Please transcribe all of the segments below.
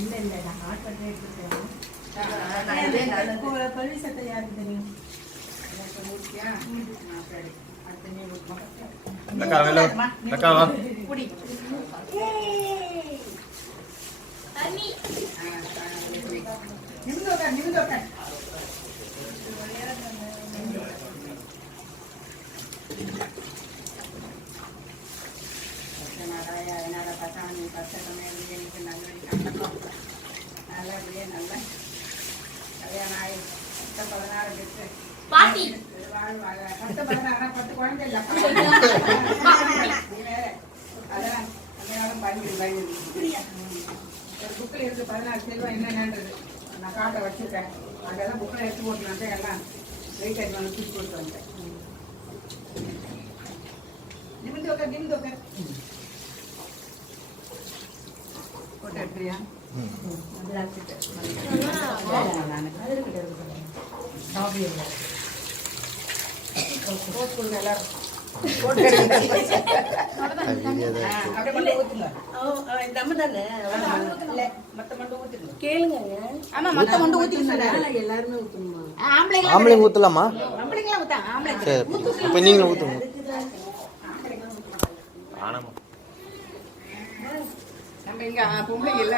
இல்ல இல்ல நான் ஹாட் வாட்டர் எடுத்துட்டேன். பல்வி சட்டை யாருக்கு தெரியும்? குடி பாட்டி புக்கில் இருக்கு 16 செல்வம் என்னென்னன்றது நான் காட்ட வச்சுருக்கேன். அதெல்லாம் புக்கில் எடுத்து போட்டு வந்து எல்லாம் வெயிட் ஆகி தூக்கி போட்டு வந்தேன். நிமிந்து உட்கார் போட்டு எடுத்துறியா? ஆம்பளை ஊத்தலாமா? இப்ப நீங்களும் ஊத்துங்க. நம்ம இங்க பொம்பளைங்க இல்ல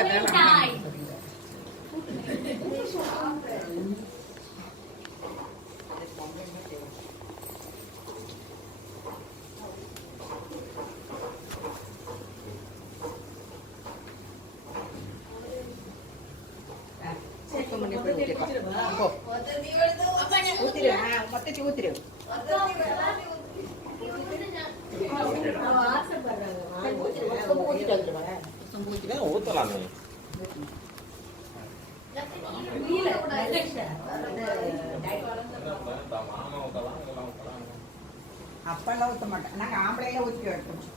ஊத்தலாமே. அப்பெல்லாம் ஊத்த மாட்டேன். நாங்க ஆம்பளையில ஊத்தி வைக்கணும்.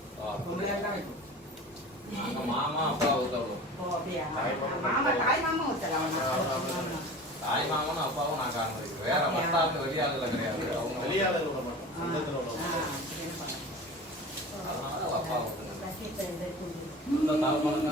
மாமா அப்பா ஊத்தணும். மாமா தாய் மாமா ஊத்தலாம். தாய் மாமனும் அப்பாவும் நான் காரணம் வேற மத்தாளுக்கு வெளியாளுல கிடையாது. அவங்க வெளியாளுல விட மாட்டாங்க. அதனால அப்பா ஊத்தணும். இந்த தாழ்மணங்க